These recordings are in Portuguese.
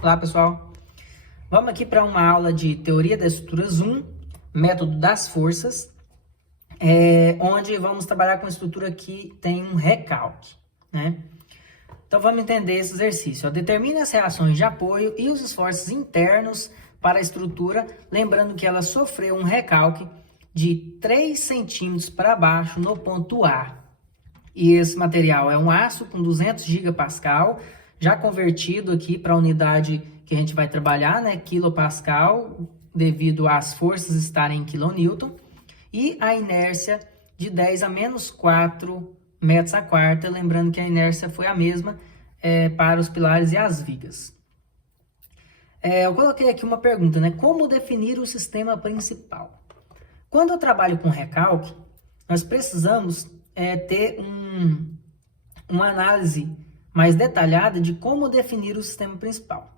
Olá, pessoal. Vamos aqui para uma aula de Teoria das Estruturas 1, Método das Forças, onde vamos trabalhar com uma estrutura que tem um recalque, né? Então, vamos entender esse exercício. Determine as reações de apoio e os esforços internos para a estrutura, lembrando que ela sofreu um recalque de 3 centímetros para baixo no ponto A. E esse material é um aço com 200 gigapascal, já convertido aqui para a unidade que a gente vai trabalhar, né, quilopascal, devido às forças estarem em quilonewton, e a inércia de 10 a menos 4 metros a quarta, lembrando que a inércia foi a mesma para os pilares e as vigas. Eu coloquei aqui uma pergunta, né, como definir o sistema principal? Quando eu trabalho com recalque, nós precisamos ter uma análise mais detalhada de como definir o sistema principal.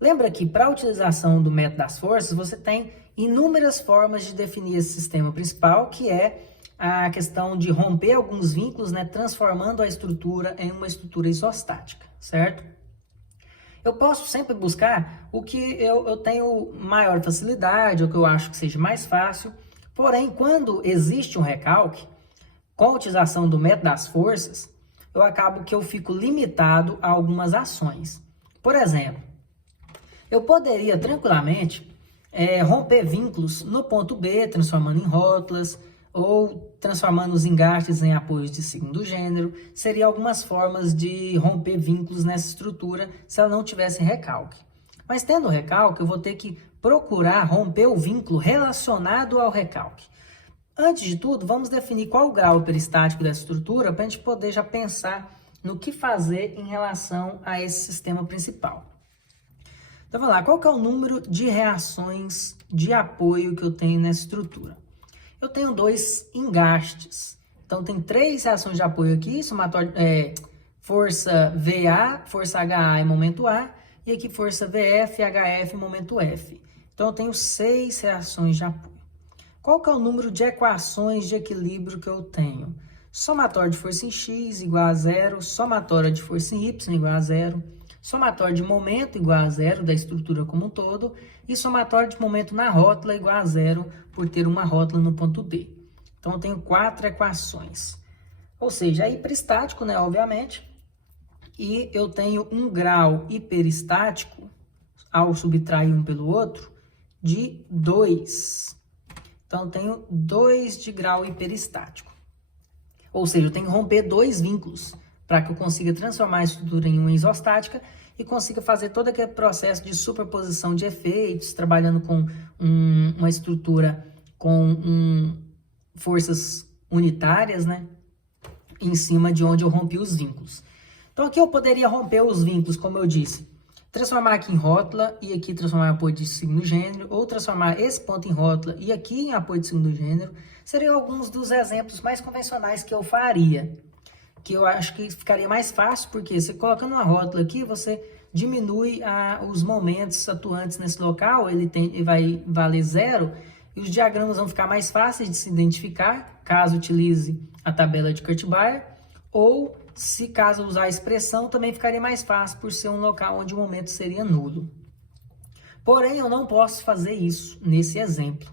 Lembra que para a utilização do método das forças, você tem inúmeras formas de definir esse sistema principal, que é a questão de romper alguns vínculos, né, transformando a estrutura em uma estrutura isostática, certo? Eu posso sempre buscar o que eu tenho maior facilidade, ou que eu acho que seja mais fácil, porém, quando existe um recalque, com a utilização do método das forças, eu acabo que eu fico limitado a algumas ações. Por exemplo, eu poderia tranquilamente romper vínculos no ponto B, transformando em rótulas, ou transformando os engastes em apoios de segundo gênero. Seriam algumas formas de romper vínculos nessa estrutura se ela não tivesse recalque. Mas tendo recalque, eu vou ter que procurar romper o vínculo relacionado ao recalque. Antes de tudo, vamos definir qual o grau peristático dessa estrutura para a gente poder já pensar no que fazer em relação a esse sistema principal. Então, vamos lá, qual que é o número de reações de apoio que eu tenho nessa estrutura? Eu tenho 2 engastes, então tem 3 reações de apoio aqui, somatório, força VA, força HA e momento A, e aqui força VF, HF e momento F. Então, eu tenho 6 reações de apoio. Qual que é o número de equações de equilíbrio que eu tenho? Somatório de força em x igual a 0, somatória de força em y igual a 0, somatório de momento igual a 0 da estrutura como um todo, e somatório de momento na rótula igual a 0 por ter uma rótula no ponto D. Então, eu tenho 4 equações. Ou seja, é hiperestático, né, obviamente, e eu tenho um grau hiperestático, ao subtrair um pelo outro, de 2. Então, eu tenho 2 de grau hiperestático. Ou seja, eu tenho que romper 2 vínculos para que eu consiga transformar a estrutura em uma isostática e consiga fazer todo aquele processo de superposição de efeitos, trabalhando com uma estrutura com forças unitárias, né, em cima de onde eu rompi os vínculos. Então, aqui eu poderia romper os vínculos, como eu disse, transformar aqui em rótula e aqui transformar em apoio de segundo gênero, ou transformar esse ponto em rótula e aqui em apoio de segundo gênero, seriam alguns dos exemplos mais convencionais que eu faria, que eu acho que ficaria mais fácil, porque você colocando uma rótula aqui, você diminui os momentos atuantes nesse local, ele vai valer 0, e os diagramas vão ficar mais fáceis de se identificar, caso utilize a tabela de Kurt-Baer, ou se caso usar a expressão, também ficaria mais fácil por ser um local onde o momento seria nulo. Porém, eu não posso fazer isso nesse exemplo,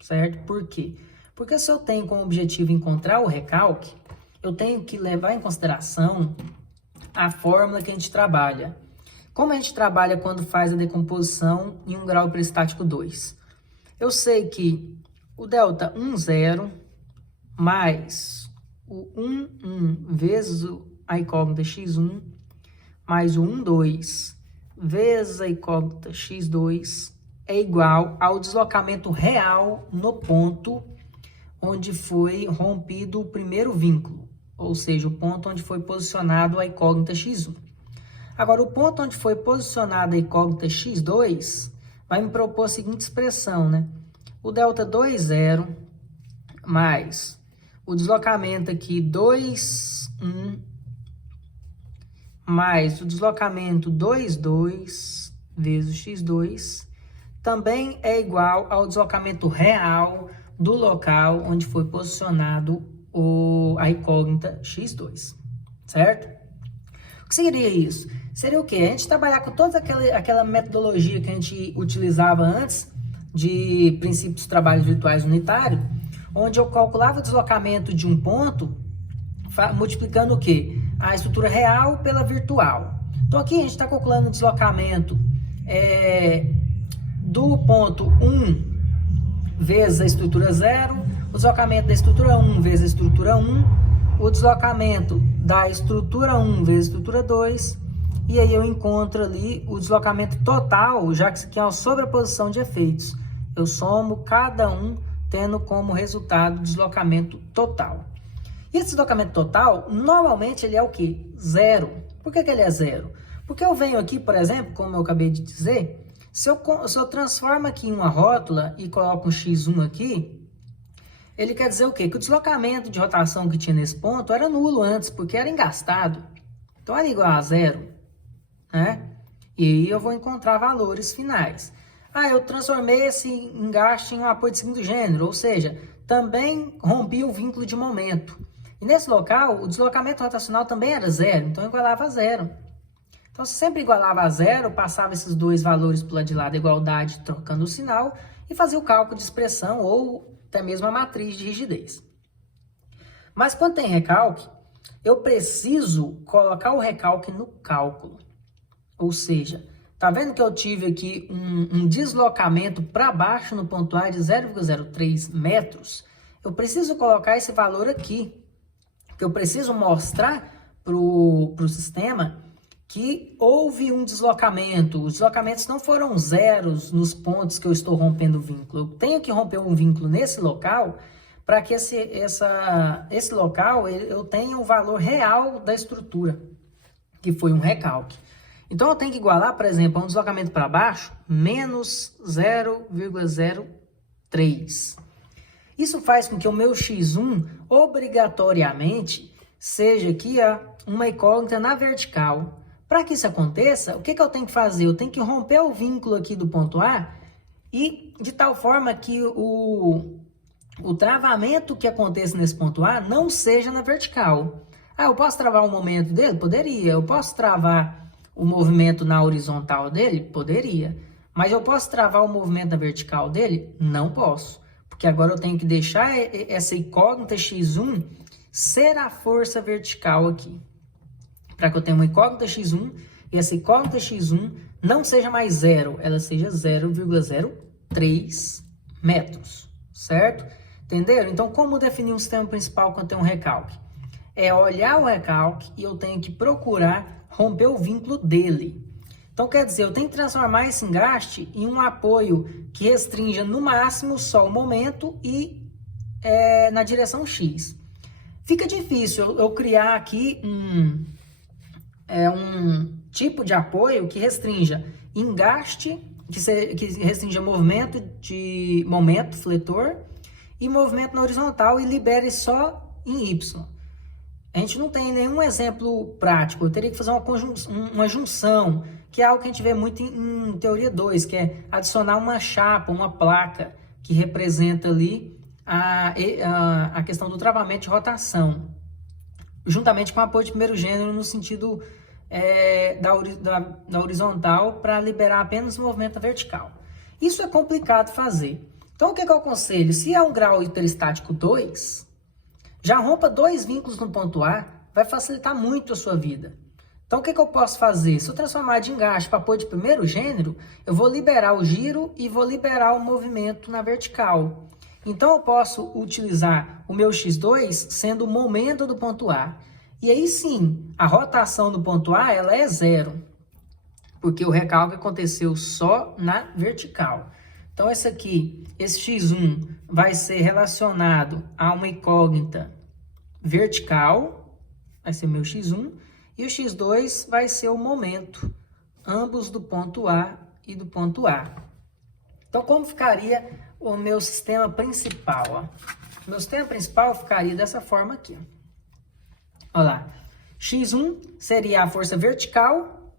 certo? Por quê? Porque se eu tenho como objetivo encontrar o recalque, eu tenho que levar em consideração a fórmula que a gente trabalha. Como a gente trabalha quando faz a decomposição em um grau peristático 2? Eu sei que o delta 1,0 mais o 1,1 vezes a incógnita x1 mais o 1,2 vezes a incógnita x2 é igual ao deslocamento real no ponto onde foi rompido o primeiro vínculo, ou seja, o ponto onde foi posicionado a incógnita x1. Agora, o ponto onde foi posicionada a incógnita x2 vai me propor a seguinte expressão, né? O delta 2,0 mais o deslocamento aqui 2,1 mais o deslocamento 2,2 vezes x2 também é igual ao deslocamento real do local onde foi posicionado a incógnita x2, certo? que seria isso? Seria o quê? A gente trabalhar com toda aquela metodologia que a gente utilizava antes de princípios de trabalhos virtuais unitários, onde eu calculava o deslocamento de um ponto, multiplicando o quê? A estrutura real pela virtual. Então aqui a gente está calculando o deslocamento do ponto 1 vezes a estrutura 0, o deslocamento da estrutura 1 vezes a estrutura 1, o deslocamento da estrutura 1 vezes a estrutura 2, e aí eu encontro ali o deslocamento total, já que isso aqui é uma sobreposição de efeitos. Eu somo cada um tendo como resultado o deslocamento total. E esse deslocamento total, normalmente ele é o quê? Zero. Por que ele é zero? Porque eu venho aqui, por exemplo, como eu acabei de dizer, se eu transformo aqui em uma rótula e coloco um x1 aqui, ele quer dizer o quê? Que o deslocamento de rotação que tinha nesse ponto era nulo antes, porque era engastado. Então era igual a zero, né? E aí eu vou encontrar valores finais. Eu transformei esse engaste em um apoio de segundo gênero, ou seja, também rompi o vínculo de momento. E nesse local, o deslocamento rotacional também era zero, então igualava a zero. Então, se sempre igualava a zero, passava esses dois valores para o lado de lá da igualdade, trocando o sinal, e fazia o cálculo de expressão ou até mesmo a matriz de rigidez. Mas quando tem recalque, eu preciso colocar o recalque no cálculo. Ou seja, tá vendo que eu tive aqui um deslocamento para baixo no ponto A de 0,03 metros? Eu preciso colocar esse valor aqui, porque eu preciso mostrar para o sistema que houve um deslocamento. Os deslocamentos não foram zeros nos pontos que eu estou rompendo o vínculo. Eu tenho que romper um vínculo nesse local para que esse local eu tenha o valor real da estrutura, que foi um recalque. Então, eu tenho que igualar, por exemplo, a um deslocamento para baixo, menos 0,03. Isso faz com que o meu x1, obrigatoriamente, seja aqui uma incógnita na vertical. Para que isso aconteça, o que eu tenho que fazer? Eu tenho que romper o vínculo aqui do ponto A e de tal forma que o travamento que aconteça nesse ponto A não seja na vertical. Eu posso travar o momento dele? Poderia. Eu posso travar o movimento na horizontal dele? Poderia. Mas eu posso travar o movimento na vertical dele? Não posso. Porque agora eu tenho que deixar essa incógnita x1 ser a força vertical aqui. Para que eu tenha uma incógnita x1 e essa incógnita x1 não seja mais zero, ela seja 0,03 metros, certo? Entenderam? Então, como definir um sistema principal quando tem um recalque? É olhar o recalque e eu tenho que procurar romper o vínculo dele. Então, quer dizer, eu tenho que transformar esse engaste em um apoio que restrinja no máximo só o momento e na direção X. Fica difícil eu criar aqui um tipo de apoio que restrinja engaste, que restrinja movimento fletor e movimento na horizontal e libere só em Y. A gente não tem nenhum exemplo prático. Eu teria que fazer uma junção, que é algo que a gente vê muito em teoria 2, que é adicionar uma chapa, uma placa, que representa ali a questão do travamento de rotação, juntamente com o apoio de primeiro gênero no sentido da horizontal para liberar apenas o movimento vertical. Isso é complicado fazer. Então, o que eu aconselho? Se é um grau hiperestático 2, já rompa 2 vínculos no ponto A, vai facilitar muito a sua vida. Então, o que eu posso fazer? Se eu transformar de engaste para apoio de primeiro gênero, eu vou liberar o giro e vou liberar o movimento na vertical. Então, eu posso utilizar o meu x2 sendo o momento do ponto A. E aí sim, a rotação do ponto A ela é zero, porque o recalque aconteceu só na vertical. Então, esse x1 vai ser relacionado a uma incógnita vertical, vai ser meu x1, e o x2 vai ser o momento, ambos do ponto A e do ponto A. Então, como ficaria o meu sistema principal? O meu sistema principal ficaria dessa forma aqui. Olha lá, x1 seria a força vertical,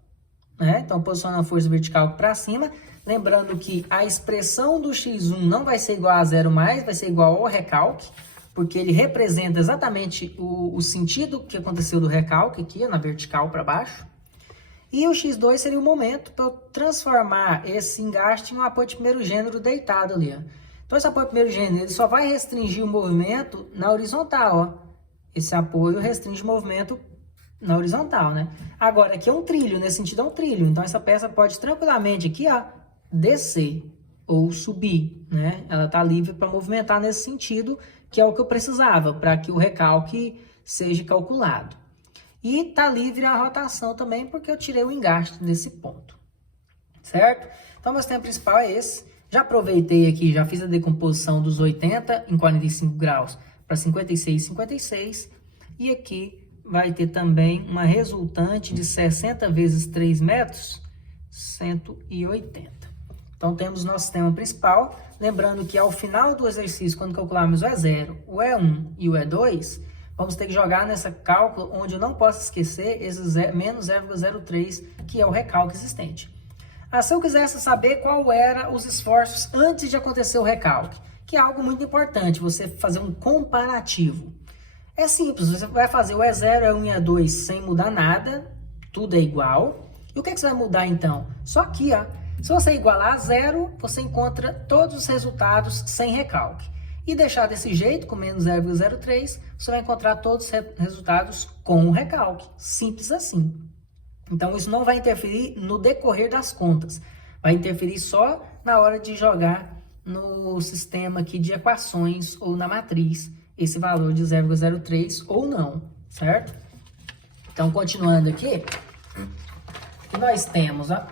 né? Então, posiciona a força vertical para cima. Lembrando que a expressão do x1 não vai ser igual a zero mais, vai ser igual ao recalque. porque ele representa exatamente o sentido que aconteceu do recalque aqui, na vertical para baixo. E o X2 seria o momento para eu transformar esse engaste em um apoio de primeiro gênero deitado ali, ó. Então, esse apoio de primeiro gênero ele só vai restringir o movimento na horizontal, ó. Esse apoio restringe o movimento na horizontal, né? Agora, aqui é um trilho, nesse sentido é um trilho. Então, essa peça pode tranquilamente aqui, ó, descer ou subir, né? Ela tá livre para movimentar nesse sentido, que é o que eu precisava, para que o recalque seja calculado. E tá livre a rotação também, porque eu tirei o engaste desse ponto, certo? Então, meu sistema principal é esse. Já aproveitei aqui, já fiz a decomposição dos 80 em 45 graus para 56 e 56. E aqui vai ter também uma resultante de 60 vezes 3 metros, 180. Então, temos nosso sistema principal. Lembrando que ao final do exercício, quando calcularmos o E0, o E1 e o E2, vamos ter que jogar nessa cálculo onde eu não posso esquecer esse menos 0,03, que é o recalque existente. Se eu quisesse saber qual eram os esforços antes de acontecer o recalque, que é algo muito importante, você fazer um comparativo. É simples, você vai fazer o E0, E1 e E2 sem mudar nada, tudo é igual. E o que você vai mudar então? Só aqui, ó. Se você igualar a zero, você encontra todos os resultados sem recalque. E deixar desse jeito, com menos 0,03, você vai encontrar todos os resultados com o recalque. Simples assim. Então, isso não vai interferir no decorrer das contas. Vai interferir só na hora de jogar no sistema aqui de equações ou na matriz esse valor de 0,03 ou não, certo? Então, continuando aqui, nós temos, ó,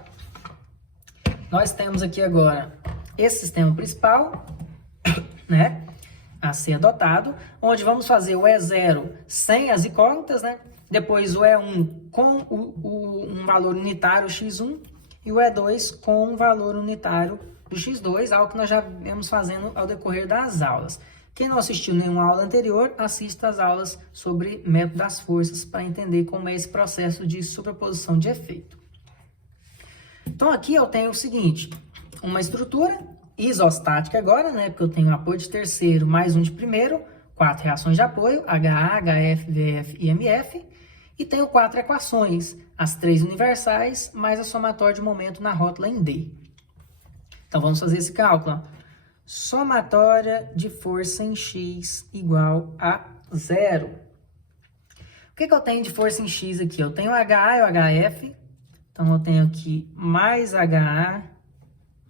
nós temos aqui agora esse sistema principal, né, a ser adotado, onde vamos fazer o E0 sem as incógnitas, né? Depois o E1 com um valor unitário x1 e o E2 com um valor unitário do x2, algo que nós já vemos fazendo ao decorrer das aulas. Quem não assistiu nenhuma aula anterior, assista às aulas sobre método das forças para entender como é esse processo de superposição de efeito. Então aqui eu tenho o seguinte, uma estrutura isostática agora, né? Porque eu tenho apoio de terceiro mais um de primeiro, 4 reações de apoio, HA, HF, VF e MF. E tenho 4 equações, as 3 universais, mais a somatória de momento na rótula em D. Então, vamos fazer esse cálculo. Somatória de força em X igual a 0. O que eu tenho de força em X aqui? Eu tenho HA e o HF. Então, eu tenho aqui mais HA,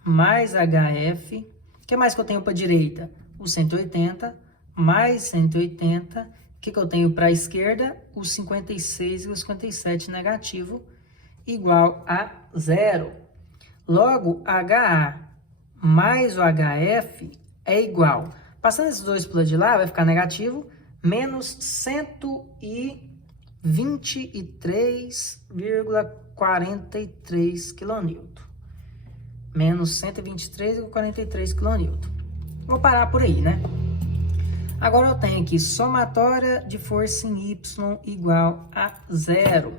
mais HF. O que mais que eu tenho para a direita? O 180, mais 180. O que eu tenho para a esquerda? O 56 e o 57 negativo, igual a 0. Logo, HA mais o HF é igual. Passando esses dois para o lado de lá, vai ficar negativo, menos 123,43 kN. Menos 123,43 kN. Vou parar por aí, né? Agora eu tenho aqui somatória de força em Y igual a 0.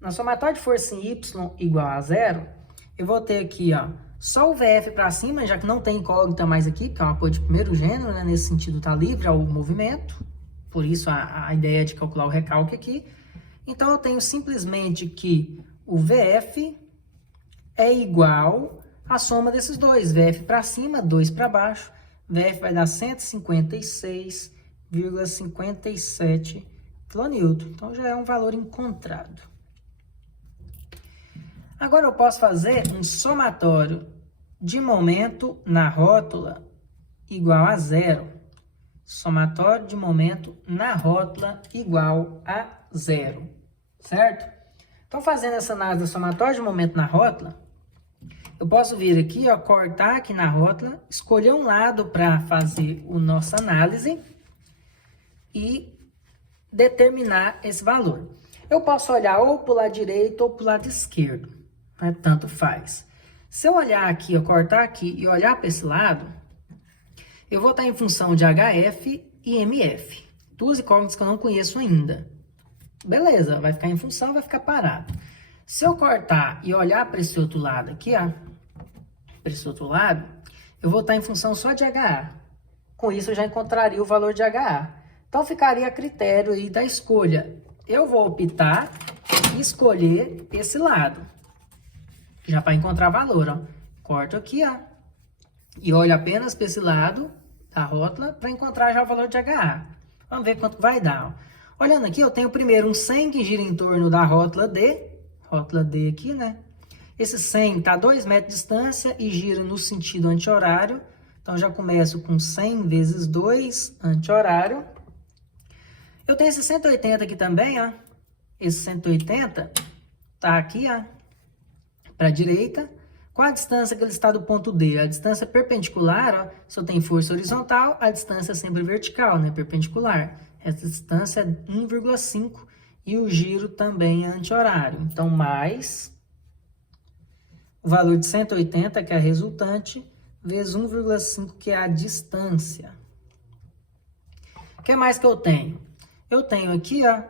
Na somatória de força em Y igual a 0, eu vou ter aqui, ó, só o VF para cima, já que não tem incógnita mais aqui, que é um apoio de primeiro gênero, né? Nesse sentido está livre ao movimento, por isso a ideia de calcular o recalque aqui. Então eu tenho simplesmente que o VF é igual à soma desses dois, VF para cima, 2 para baixo. VF vai dar 156,57 kN. Então, já é um valor encontrado. Agora, eu posso fazer um somatório de momento na rótula igual a 0. Somatório de momento na rótula igual a 0. Certo? Então, fazendo essa análise do somatório de momento na rótula, eu posso vir aqui, ó, cortar aqui na rótula, escolher um lado para fazer a nossa análise e determinar esse valor. Eu posso olhar ou para o lado direito ou para o lado esquerdo, né? Tanto faz. Se eu olhar aqui, eu cortar aqui e olhar para esse lado, eu vou estar em função de HF e MF. Duas incógnitas que eu não conheço ainda. Beleza, vai ficar em função, vai ficar parado. Se eu cortar e olhar para esse outro lado aqui, ó, para esse outro lado, eu vou estar em função só de HA. Com isso, eu já encontraria o valor de HA. Então, ficaria a critério aí da escolha. Eu vou optar e escolher esse lado. Já para encontrar valor, ó. Corto aqui, ó. E olho apenas para esse lado da rótula para encontrar já o valor de HA. Vamos ver quanto vai dar, ó. Olhando aqui, eu tenho primeiro um 100 que gira em torno da rótula D. Rótula D aqui, né? Esse 100 está a 2 metros de distância e gira no sentido anti-horário. Então, já começo com 100 vezes 2 anti-horário. Eu tenho esse 180 aqui também, ó. Esse 180 tá aqui, ó, para a direita. Qual a distância que ele está do ponto D? A distância perpendicular, ó, se eu tenho força horizontal, a distância é sempre vertical, né? Perpendicular. Essa distância é 1,5 e o giro também é anti-horário. Então, mais o valor de 180, que é a resultante, vezes 1,5, que é a distância. O que mais que eu tenho? Eu tenho aqui, ó,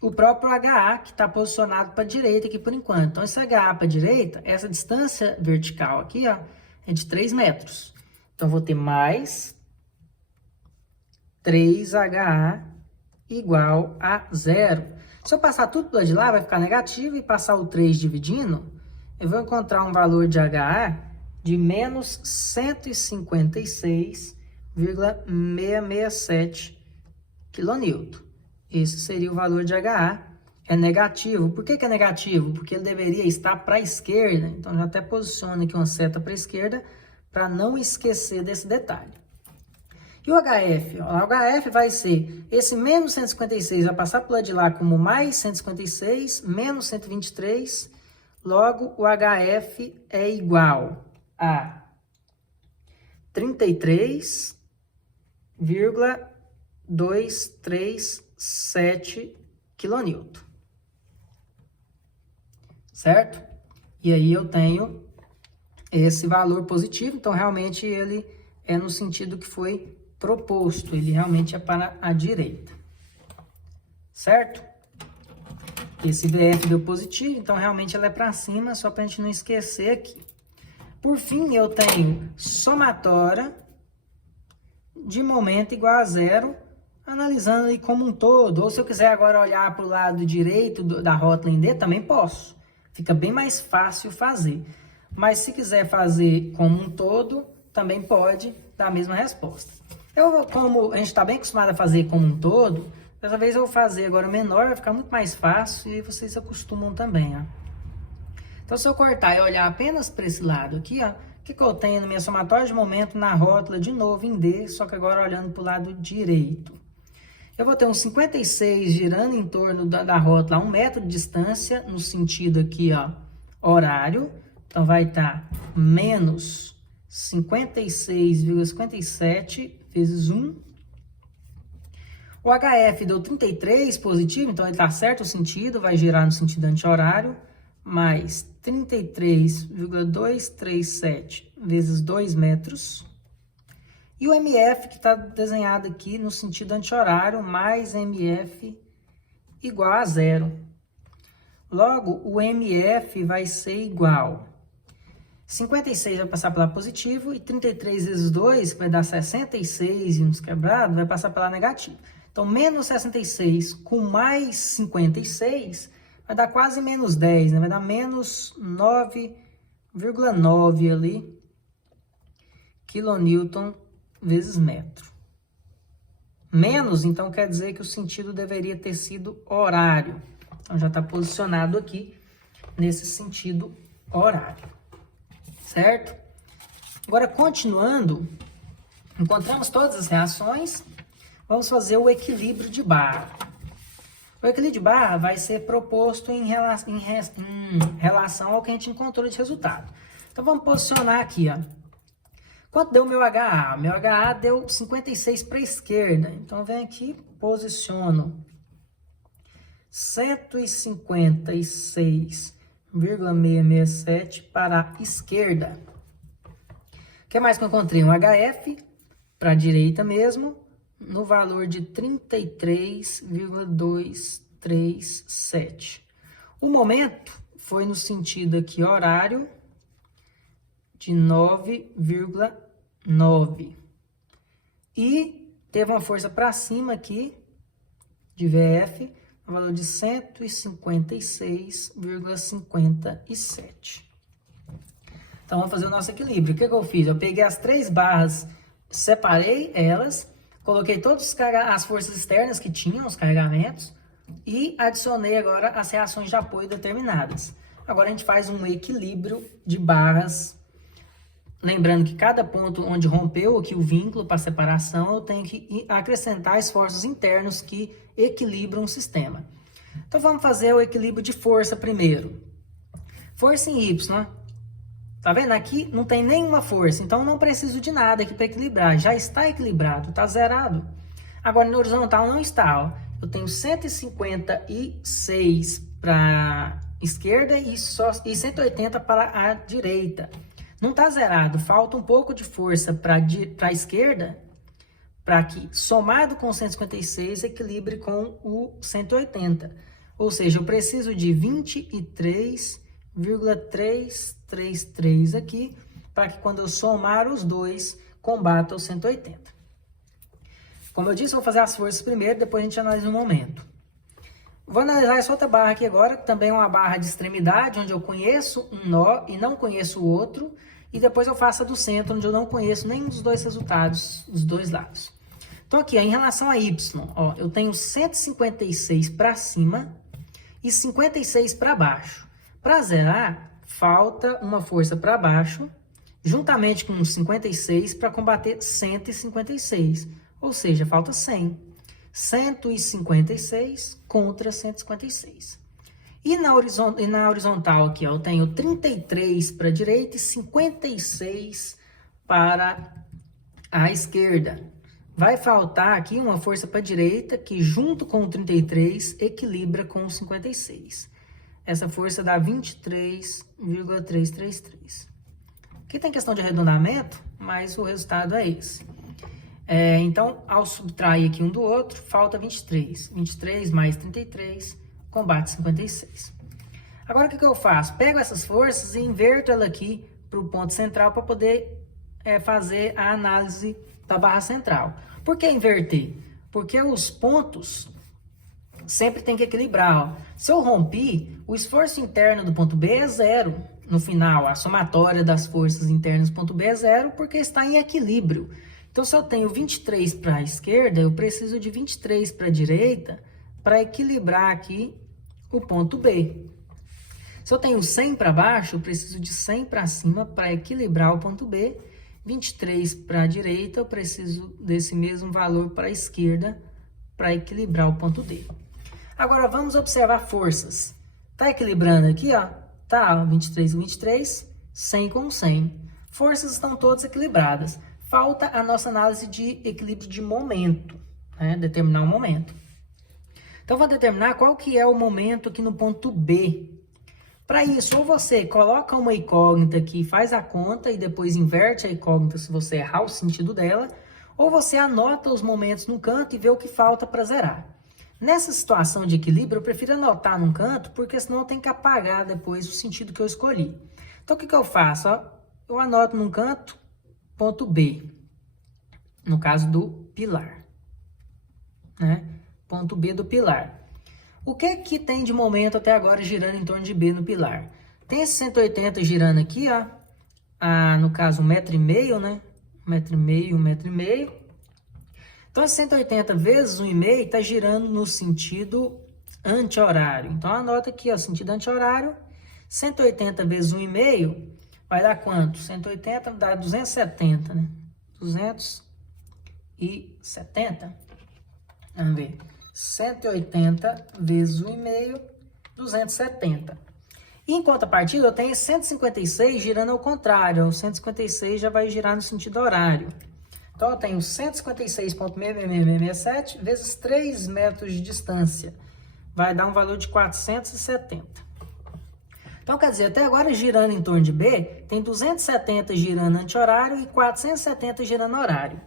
o próprio HA, que está posicionado para a direita aqui por enquanto. Então, esse HA para a direita, essa distância vertical aqui, ó, é de 3 metros. Então, vou ter mais 3HA igual a 0. Se eu passar tudo para de lá, vai ficar negativo, e passar o 3 dividindo, eu vou encontrar um valor de HA de menos 156,667 kN. Esse seria o valor de HA. É negativo. Por que é negativo? Porque ele deveria estar para a esquerda. Então, já até posiciono aqui uma seta para a esquerda para não esquecer desse detalhe. E o HF? O HF vai ser esse menos 156, vai passar para o lado de lá como mais 156, menos 123. Logo, o HF é igual a 33,237 kN. Certo? E aí eu tenho esse valor positivo, então realmente ele é no sentido que foi proposto, ele realmente é para a direita. Certo? Esse VF deu positivo, então realmente ela é para cima, só para a gente não esquecer aqui. Por fim, eu tenho somatória de momento igual a 0, analisando aí como um todo. Ou se eu quiser agora olhar para o lado direito da rótula em D, também posso. Fica bem mais fácil fazer. Mas se quiser fazer como um todo, também pode dar a mesma resposta. Como a gente está bem acostumado a fazer como um todo, dessa vez eu vou fazer agora menor, vai ficar muito mais fácil e vocês se acostumam também, ó. Então, se eu cortar e olhar apenas para esse lado aqui, ó, o que eu tenho na minha somatória de momento na rótula de novo em D, só que agora olhando para o lado direito. Eu vou ter um 56 girando em torno da rótula a 1 metro de distância, no sentido aqui, ó, horário. Então, vai estar menos 56,57 vezes 1. O HF deu 33 positivo, então ele está certo o sentido, vai girar no sentido anti-horário, mais 33,237 vezes 2 metros. E o MF, que está desenhado aqui no sentido anti-horário, mais MF igual a 0. Logo, o MF vai ser igual 56 vai passar para lá positivo, e 33 vezes 2, que vai dar 66 e uns quebrados, vai passar para lá negativo. Então, menos 66 com mais 56 vai dar quase menos 10, né? Vai dar menos 9,9 ali, quilonewton vezes metro. Menos, então, quer dizer que o sentido deveria ter sido horário. Então, já está posicionado aqui nesse sentido horário. Certo? Agora, continuando, encontramos todas as reações, vamos fazer o equilíbrio de barra. O equilíbrio de barra vai ser proposto em relação ao que a gente encontrou de resultado. Então, vamos posicionar aqui, ó. Quanto deu o meu HA? Meu HA deu 56 para a esquerda. Então, eu venho aqui, posiciono 156,667 para a esquerda. O que mais que eu encontrei? Um HF para a direita mesmo, no valor de 33,237. O momento foi no sentido aqui horário de 9,9. e teve uma força para cima aqui, de VF, no valor de 156,57. Então, vamos fazer o nosso equilíbrio. O que eu fiz? Eu peguei as 3 barras, separei elas, coloquei todas as forças externas que tinham, os carregamentos, e adicionei agora as reações de apoio determinadas. Agora, a gente faz um equilíbrio de barras. Lembrando que cada ponto onde rompeu aqui o vínculo para separação, eu tenho que acrescentar esforços internos que equilibram o sistema. Então, vamos fazer o equilíbrio de força primeiro. Força em Y. Tá vendo? Aqui não tem nenhuma força, então não preciso de nada aqui para equilibrar. Já está equilibrado, está zerado. Agora, no horizontal não está. Ó. Eu tenho 156 para a esquerda e 180 para a direita. Não está zerado, falta um pouco de força para a esquerda, para que, somado com 156, equilibre com o 180. Ou seja, eu preciso de 23,333 aqui, para que quando eu somar os dois, combata o 180. Como eu disse, eu vou fazer as forças primeiro, depois a gente analisa o momento. Vou analisar essa outra barra aqui agora, que também é uma barra de extremidade, onde eu conheço um nó e não conheço o outro. E depois eu faço a do centro, onde eu não conheço nenhum dos dois resultados, dos dois lados. Então aqui, ó, em relação a Y, ó, eu tenho 156 para cima e 56 para baixo. Para zerar, falta uma força para baixo, juntamente com 56 para combater 156. Ou seja, falta 100. 156 contra 156. E na horizontal aqui, ó, eu tenho 33 para a direita e 56 para a esquerda. Vai faltar aqui uma força para a direita que, junto com o 33, equilibra com o 56. Essa força dá 23,333. Aqui tem questão de arredondamento, mas o resultado é esse. Então, ao subtrair aqui um do outro, falta 23. 23 mais 33... combate 56. Agora, o que eu faço? Pego essas forças e inverto ela aqui para o ponto central para poder fazer a análise da barra central. Por que inverter? Porque os pontos sempre tem que equilibrar. Ó. Se eu rompi, o esforço interno do ponto B é zero. No final, a somatória das forças internas do ponto B é zero porque está em equilíbrio. Então, se eu tenho 23 para a esquerda, eu preciso de 23 para a direita para equilibrar aqui o ponto B. Se eu tenho 100 para baixo, eu preciso de 100 para cima para equilibrar o ponto B. 23 para a direita, eu preciso desse mesmo valor para a esquerda para equilibrar o ponto D. Agora, vamos observar forças. Tá equilibrando aqui, ó. Tá, 23 com 23, 100 com 100. Forças estão todas equilibradas. Falta a nossa análise de equilíbrio de momento, né? Determinar o momento. Então, vou determinar qual que é o momento aqui no ponto B. Para isso, ou você coloca uma incógnita aqui, faz a conta e depois inverte a incógnita se você errar o sentido dela, ou você anota os momentos no canto e vê o que falta para zerar. Nessa situação de equilíbrio, eu prefiro anotar num canto, porque senão eu tenho que apagar depois o sentido que eu escolhi. Então, o que eu faço? Ó, eu anoto num canto, ponto B, no caso do pilar, né? Ponto B do pilar. O que tem de momento até agora girando em torno de B no pilar? Tem esse 180 girando aqui, ó. No caso, 1,5 m, né? 1,5 m, 1,5 m. Então, esse 180 vezes 1,5 está girando no sentido anti-horário. Então, anota aqui, ó, sentido anti-horário. 180 vezes 1,5 vai dar quanto? 180 dá 270, né? 270. Vamos ver. 180 vezes 1,5, 270. E em contrapartida, eu tenho 156 girando ao contrário. O 156 já vai girar no sentido horário. Então, eu tenho 156,667 vezes 3 metros de distância. Vai dar um valor de 470. Então, quer dizer, até agora girando em torno de B, tem 270 girando anti-horário e 470 girando horário.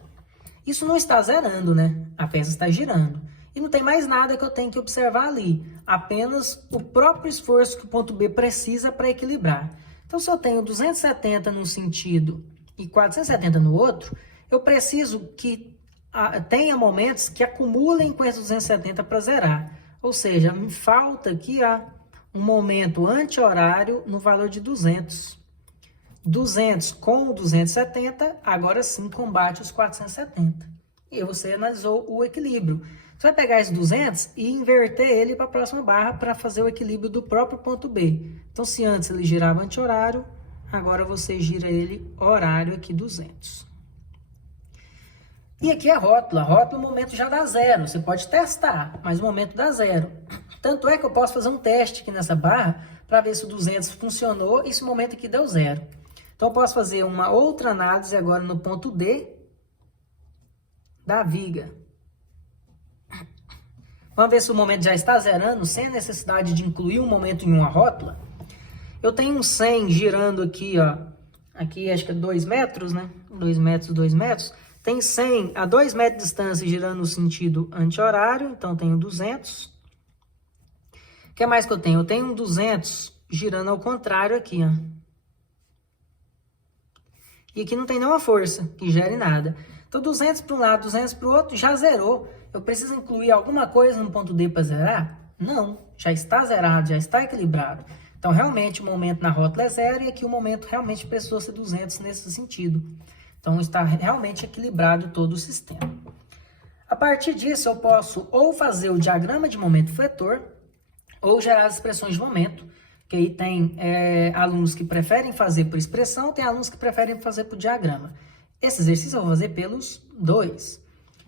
Isso não está zerando, né? A peça está girando. E não tem mais nada que eu tenho que observar ali. Apenas o próprio esforço que o ponto B precisa para equilibrar. Então, se eu tenho 270 num sentido e 470 no outro, eu preciso que tenha momentos que acumulem com esses 270 para zerar. Ou seja, me falta aqui um momento anti-horário no valor de 200. 200 com 270, agora sim combate os 470. E você analisou o equilíbrio. Você vai pegar esse 200 e inverter ele para a próxima barra para fazer o equilíbrio do próprio ponto B. Então, se antes ele girava anti-horário, agora você gira ele horário aqui 200. E aqui é a rótula. A rótula, o momento já dá zero. Você pode testar, mas o momento dá zero. Tanto é que eu posso fazer um teste aqui nessa barra para ver se o 200 funcionou e se o momento aqui deu zero. Então, eu posso fazer uma outra análise agora no ponto D da viga. Vamos ver se o momento já está zerando, sem a necessidade de incluir um momento em uma rótula. Eu tenho um 100 girando aqui, ó. Aqui acho que é 2 metros, né? 2 metros, 2 metros. Tem 100 a 2 metros de distância girando no sentido anti-horário. Então, tenho 200. O que mais que eu tenho? Eu tenho um 200 girando ao contrário aqui, ó. E aqui não tem nenhuma força que gere nada. Então, 200 para um lado, 200 para o outro, já zerou. Eu preciso incluir alguma coisa no ponto D para zerar? Não, já está zerado, já está equilibrado. Então, realmente, o momento na rótula é zero e aqui o momento realmente precisou ser 200 nesse sentido. Então, está realmente equilibrado todo o sistema. A partir disso, eu posso ou fazer o diagrama de momento fletor ou gerar as expressões de momento, que aí tem alunos que preferem fazer por expressão, tem alunos que preferem fazer por diagrama. Esse exercício eu vou fazer pelos dois.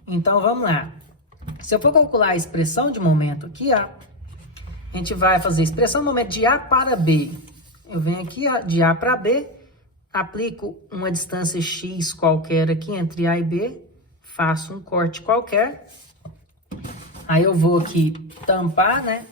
Então, vamos lá. Se eu for calcular a expressão de momento aqui, ó, a gente vai fazer expressão de momento de A para B. Eu venho aqui, ó, de A para B, aplico uma distância X qualquer aqui entre A e B, faço um corte qualquer. Aí eu vou aqui tampar, né,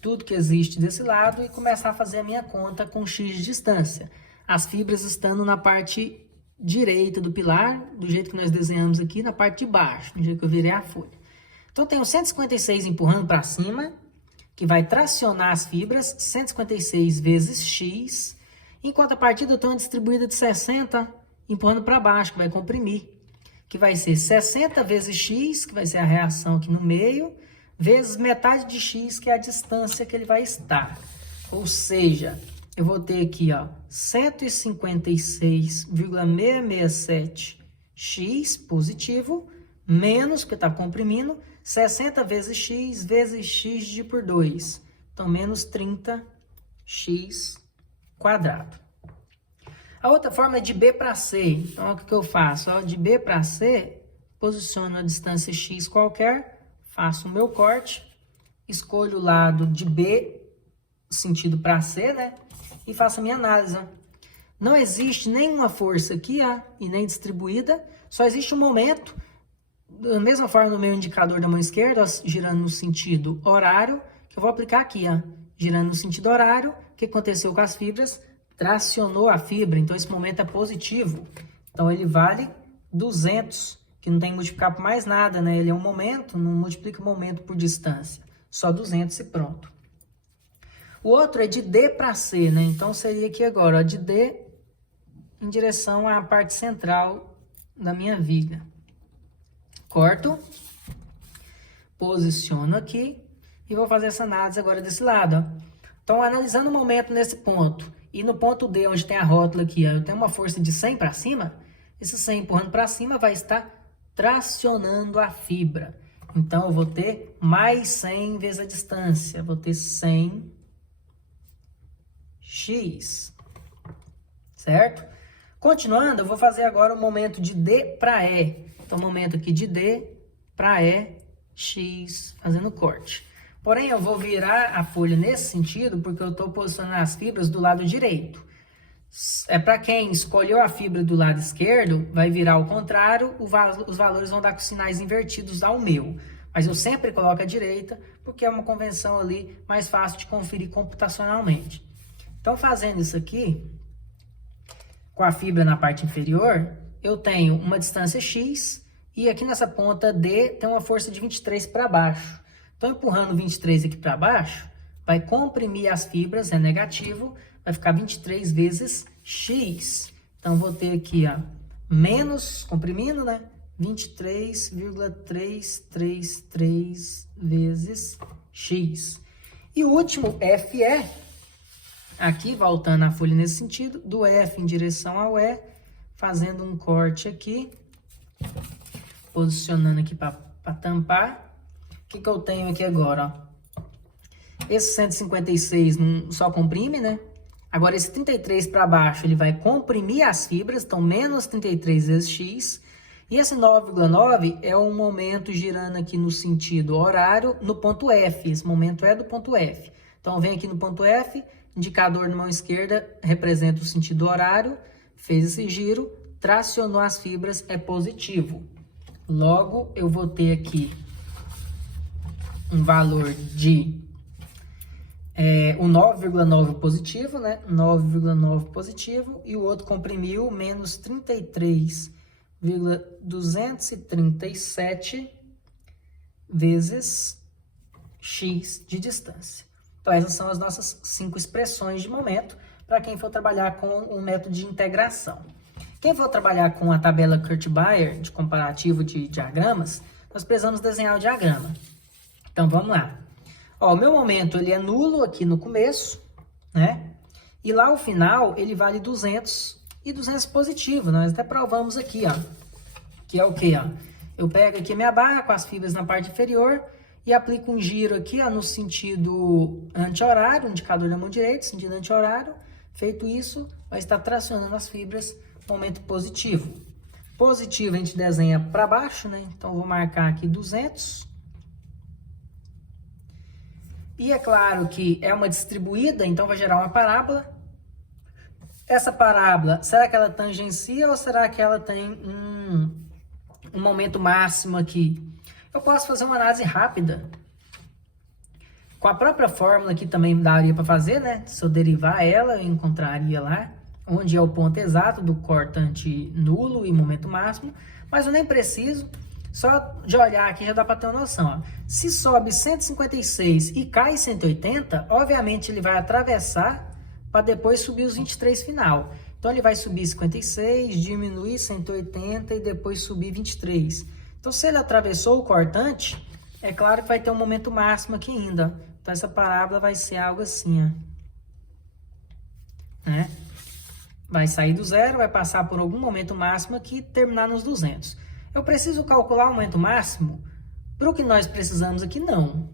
tudo que existe desse lado e começar a fazer a minha conta com X de distância. As fibras estando na parte direita do pilar, do jeito que nós desenhamos aqui, na parte de baixo, do jeito que eu virei a folha. Então, eu tenho 156 empurrando para cima, que vai tracionar as fibras, 156 vezes X, enquanto a partida eu tenho uma distribuída de 60 empurrando para baixo, que vai comprimir, que vai ser 60 vezes X, que vai ser a reação aqui no meio, vezes metade de X, que é a distância que ele vai estar. Ou seja, eu vou ter aqui, ó, 156,667x positivo, menos, porque está comprimindo, 60 vezes x dividido por 2. Então, menos 30x quadrado. A outra forma é de B para C. Então, o que eu faço? Ó, de B para C, posiciono a distância x qualquer, faço o meu corte, escolho o lado de B, sentido para C, né? E faço a minha análise. Ó. Não existe nenhuma força aqui, ó, e nem distribuída, só existe um momento. Da mesma forma no meu indicador da mão esquerda, ó, girando no sentido horário, que eu vou aplicar aqui, ó, girando no sentido horário. O que aconteceu com as fibras? Tracionou a fibra, então esse momento é positivo. Então ele vale 200, que não tem que multiplicar por mais nada, né? Ele é um momento, não multiplica o momento por distância. Só 200 e pronto. O outro é de D para C, né? Então seria aqui agora, ó, de D em direção à parte central da minha viga. Corto, posiciono aqui e vou fazer essa análise agora desse lado, ó. Então, analisando o momento nesse ponto e no ponto D, onde tem a rótula aqui, ó, eu tenho uma força de 100 para cima, esse 100 empurrando para cima vai estar tracionando a fibra. Então, eu vou ter mais 100 vezes a distância, vou ter 100x, certo? Continuando, eu vou fazer agora o momento de D para E. Então, o momento aqui de D para E, X, fazendo corte. Porém, eu vou virar a folha nesse sentido, porque eu estou posicionando as fibras do lado direito. É para quem escolheu a fibra do lado esquerdo, vai virar ao contrário, os valores vão dar com sinais invertidos ao meu. Mas eu sempre coloco a direita, porque é uma convenção ali mais fácil de conferir computacionalmente. Então, fazendo isso aqui, com a fibra na parte inferior, eu tenho uma distância X e aqui nessa ponta D tem uma força de 23 para baixo. Então, empurrando 23 aqui para baixo, vai comprimir as fibras, é negativo, vai ficar 23 vezes X. Então, vou ter aqui, ó, menos, comprimindo, né? 23,333 vezes x. E o último, FE, aqui, voltando a folha nesse sentido, do F em direção ao E, fazendo um corte aqui, posicionando aqui para tampar. O que eu tenho aqui agora? Ó? Esse 156 só comprime, né? Agora, esse 33 para baixo, ele vai comprimir as fibras, então menos 33 vezes x. E esse 9,9 é um momento girando aqui no sentido horário no ponto F. Esse momento é do ponto F. Então, vem aqui no ponto F, indicador na mão esquerda representa o sentido horário, fez esse giro, tracionou as fibras, é positivo. Logo, eu vou ter aqui um valor de o 9,9 positivo, né? 9,9 positivo, e o outro comprimiu, menos 33,237 vezes x de distância. Então, essas são as nossas 5 expressões de momento para quem for trabalhar com o método de integração. Quem for trabalhar com a tabela Kurt-Baer de comparativo de diagramas, nós precisamos desenhar o diagrama. Então, vamos lá. Ó, o meu momento ele é nulo aqui no começo, né? E lá ao final ele vale 200 e 200 positivo. Nós até provamos aqui, ó. Que é o quê, ó? Eu pego aqui a minha barra com as fibras na parte inferior e aplico um giro aqui, ó, no sentido anti-horário, indicador da mão direita, sentido anti-horário. Feito isso, vai estar tracionando as fibras, momento positivo. Positivo a gente desenha para baixo, né? Então, vou marcar aqui 200. E é claro que é uma distribuída, então vai gerar uma parábola. Essa parábola, será que ela tangencia ou será que ela tem um momento máximo aqui? Eu posso fazer uma análise rápida. Com a própria fórmula aqui também daria para fazer, né? Se eu derivar ela, eu encontraria lá onde é o ponto exato do cortante nulo e momento máximo. Mas eu nem preciso. Só de olhar aqui já dá para ter uma noção. Ó. Se sobe 156 e cai 180, obviamente ele vai atravessar para depois subir os 23 final. Então ele vai subir 56, diminuir 180 e depois subir 23. Então se ele atravessou o cortante, é claro que vai ter um momento máximo aqui ainda. Então essa parábola vai ser algo assim, ó. Né? Vai sair do zero, vai passar por algum momento máximo aqui e terminar nos 200. Eu preciso calcular o momento máximo? Para o que nós precisamos aqui, não.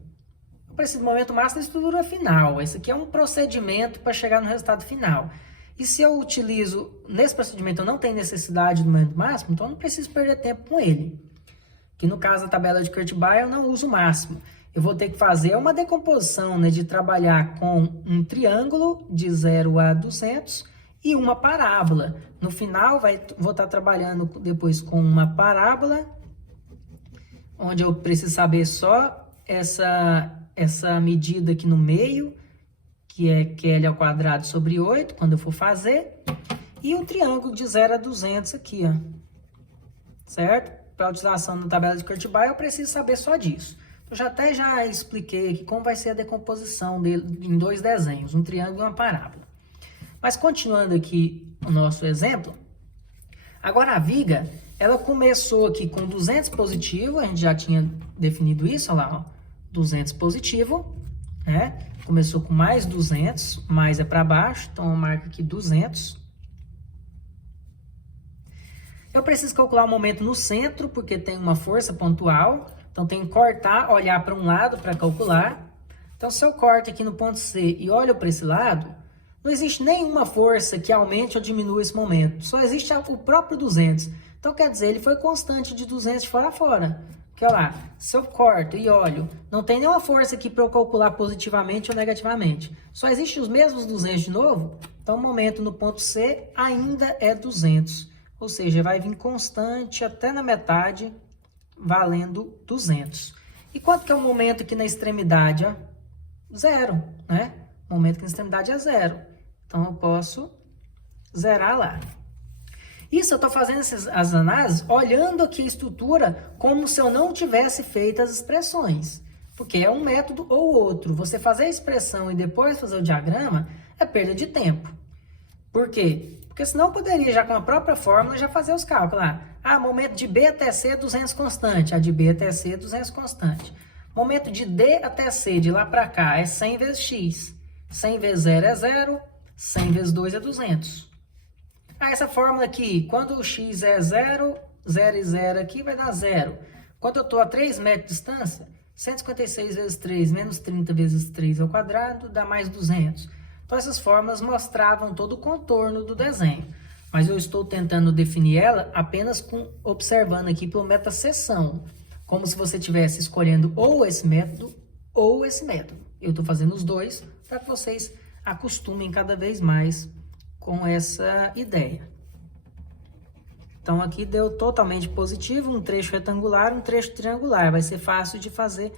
Eu preciso do momento máximo da estrutura final. Esse aqui é um procedimento para chegar no resultado final. E se eu utilizo, nesse procedimento eu não tenho necessidade do momento máximo, então eu não preciso perder tempo com ele. Que no caso da tabela de Kurt-Baer eu não uso o máximo. Eu vou ter que fazer uma decomposição, né, de trabalhar com um triângulo de 0 a 200 e uma parábola. No final, vou estar trabalhando depois com uma parábola, onde eu preciso saber só essa medida aqui no meio, que é QL ao quadrado sobre 8, quando eu for fazer, e o triângulo de 0 a 200 aqui, ó. Certo? Para a utilização na tabela de Kurt-Baer, eu preciso saber só disso. Eu já expliquei aqui como vai ser a decomposição dele em 2 desenhos, um triângulo e uma parábola. Mas continuando aqui o nosso exemplo, agora a viga, ela começou aqui com 200 positivo, a gente já tinha definido isso, olha lá, ó, 200 positivo, né? Começou com mais 200, mais é para baixo, então eu marco aqui 200. Eu preciso calcular o momento no centro, porque tem uma força pontual, então tem que cortar, olhar para um lado para calcular. Então se eu corto aqui no ponto C e olho para esse lado, não existe nenhuma força que aumente ou diminua esse momento. Só existe o próprio 200. Então, quer dizer, ele foi constante de 200 de fora a fora. Porque, olha lá, se eu corto e olho, não tem nenhuma força aqui para eu calcular positivamente ou negativamente. Só existe os mesmos 200 de novo. Então, o momento no ponto C ainda é 200. Ou seja, vai vir constante até na metade, valendo 200. E quanto que é o momento aqui na extremidade? Ó? 0, né? O momento aqui na extremidade é 0. Então, eu posso zerar lá. Isso eu estou fazendo as análises olhando aqui a estrutura como se eu não tivesse feito as expressões. Porque é um método ou outro. Você fazer a expressão e depois fazer o diagrama é perda de tempo. Por quê? Porque Porque senão eu poderia, já com a própria fórmula, já fazer os cálculos lá. Momento de B até C é 200 constante. A de B até C é 200 constante. Momento de D até C, de lá para cá, é 100 vezes X. 100 vezes 0 é 0. 100 vezes 2 é 200. Essa fórmula aqui, quando o X é 0, 0 e 0 aqui vai dar 0. Quando eu estou a 3 metros de distância, 156 vezes 3 menos 30 vezes 3 ao quadrado dá mais 200. Então, essas fórmulas mostravam todo o contorno do desenho. Mas eu estou tentando definir ela apenas observando aqui pelo método seção. Como se você estivesse escolhendo ou esse método ou esse método. Eu estou fazendo os dois para que vocês acostumem cada vez mais com essa ideia. Então, aqui deu totalmente positivo, um trecho retangular, um trecho triangular. Vai ser fácil de fazer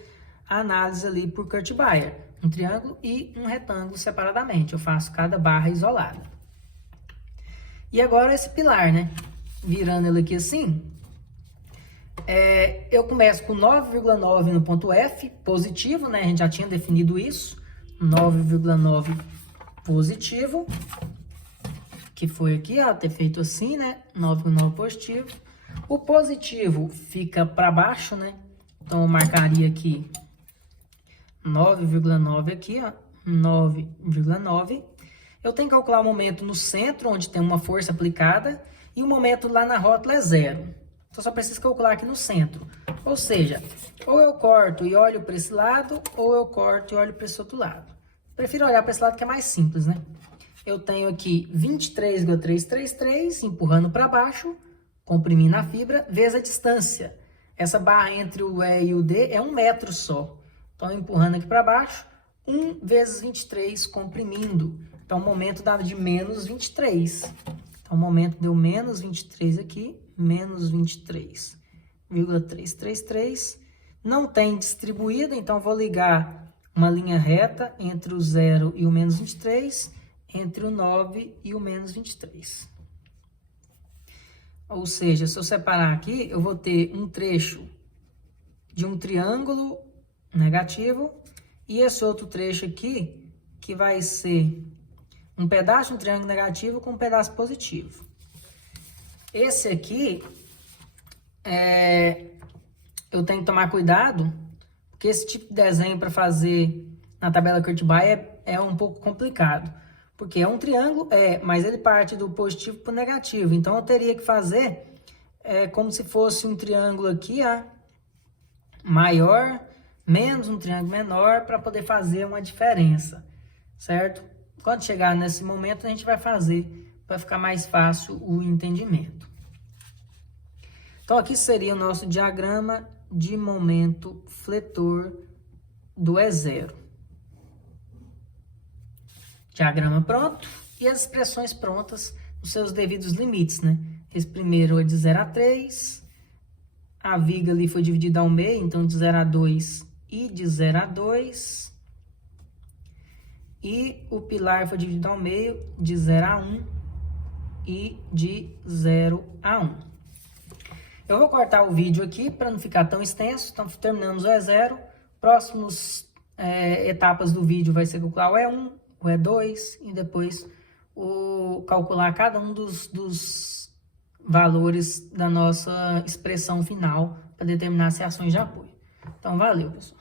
a análise ali por Kurt-Baer. Um triângulo e um retângulo separadamente. Eu faço cada barra isolada. E agora esse pilar, né? Virando ele aqui assim. Eu começo com 9,9 no ponto F, positivo, né? A gente já tinha definido isso. 9,9 positivo. Que foi aqui, ó, ter feito assim, né? 9,9 positivo. O positivo fica para baixo, né? Então eu marcaria aqui 9,9 aqui, ó, 9,9. Eu tenho que calcular o momento no centro, onde tem uma força aplicada, e o momento lá na rótula é 0. Então, só preciso calcular aqui no centro. Ou seja, ou eu corto e olho para esse lado, ou eu corto e olho para esse outro lado. Prefiro olhar para esse lado que é mais simples, né? Eu tenho aqui 23,333, empurrando para baixo, comprimindo a fibra, vezes a distância. Essa barra entre o E e o D é 1 metro só. Então, empurrando aqui para baixo, 1 vezes 23, comprimindo. Então, o momento dá de menos 23. Então, o momento deu menos 23 aqui, menos 23,333. Não tem distribuída, então vou ligar uma linha reta entre o 0 e o menos 23, entre o 9 e o menos 23. Ou seja, se eu separar aqui, eu vou ter um trecho de um triângulo negativo, e esse outro trecho aqui, que vai ser um pedaço de um triângulo negativo com um pedaço positivo. Esse aqui, eu tenho que tomar cuidado, porque esse tipo de desenho para fazer na tabela Kurt-Baer é um pouco complicado. Porque é um triângulo, mas ele parte do positivo para o negativo. Então, eu teria que fazer como se fosse um triângulo aqui, ó, maior, menos um triângulo menor, para poder fazer uma diferença, certo? Quando chegar nesse momento, a gente vai fazer, para ficar mais fácil o entendimento. Então, aqui seria o nosso diagrama de momento fletor do E0. Diagrama pronto e as expressões prontas nos seus devidos limites, né? Esse primeiro é de 0 a 3, a viga ali foi dividida ao meio, então de 0 a 2 e de 0 a 2, e o pilar foi dividido ao meio de 0 a 1 e de 0 a 1. Eu vou cortar o vídeo aqui para não ficar tão extenso, então terminamos o E0. Próximas etapas do vídeo vai ser calcular o E1, o E2 e depois calcular cada um dos valores da nossa expressão final para determinar as reações de apoio. Então, valeu, pessoal.